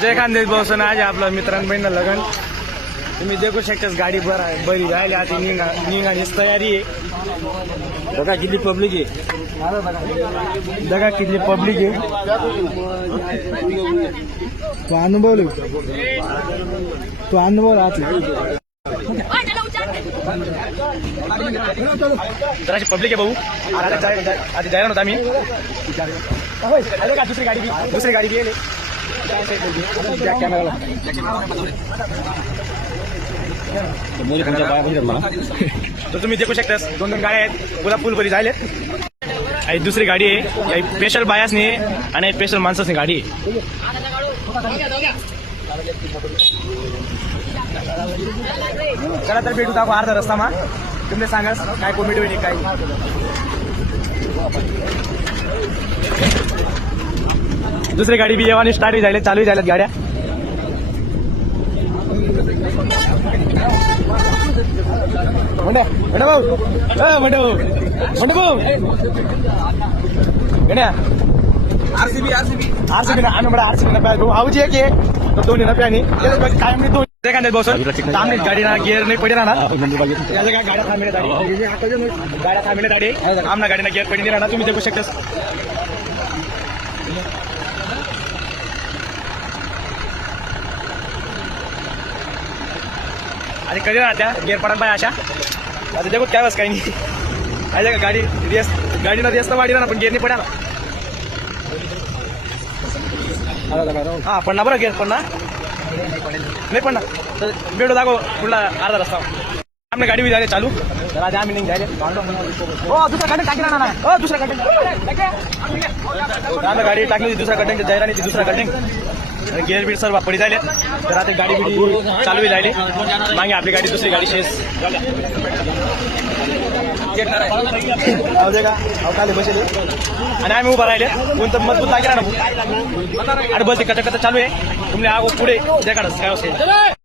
जय खानदेश भाऊसन आज आपलं मित्रांबहिण लगन तुम्ही देखू शकतास गाडी बरी राहिली आता निघालीच तयारी आहे बघा किती पब्लिक आहे बघा किती पब्लिक आहे तो अनुभव आज जराशी पब्लिक आहे भाऊ आधी जायला नव्हता आम्ही दुसरी गाडी गेले तर तुम्ही देखू शकता दोन गाड्या आहेत पुन्हा फुलभरी झालेत आणि दुसरी गाडी आहे स्पेशल बायासनी आणि स्पेशल माणसासनी गाडी आहे चला तर भेटू टाकू अर्धा रस्ता मा तुम्ही सांगा काय कॉमेडी होईल काय दुसरी गाडी बी येवानी स्टार्ट झाले चालू झाल्यात गाड्या आरसीबी आरसीबी भाऊची एक आहे दोन्ही नफ्याने काय मी दोन एखाद्या बसून गाडी ना गिअर नाही पडे राहणार काय गाड्या थांबण्यात आली आमना गाडीना गिअर पडी नाही राहणार तुम्ही देखू शकता आणि कधी राहत्या गिअर पडा पाय अशा आता देखो काय बस काही नाही आहे का गाडी ना रेस वाढी ना पण गिअर नाही पडा हा पडला बरं गिअर पडला नाही पडला तर भेटू दाखव पुढला अर्धा रस्ता आमने गाडी बी झाले चालू तर आज आम्ही नाही झाले दुसरा कंटेंट टाकी ना दुसरा कंटेंट गाडी टाकली दुसरा कंटेंट जाहिराणी दुसरा कंटेंट गिअर बीट सर्व पडी झाले तर आता गाडी बिडी चालू झाली मागे आपली गाडी दुसरी गाडी शेष खाली बसले आणि आम्ही उभा राहिले कोणतं मजबूत लागेल ना आणि बस कचा चालू आहे तुम्ही पुढे त्या काढत काय असेल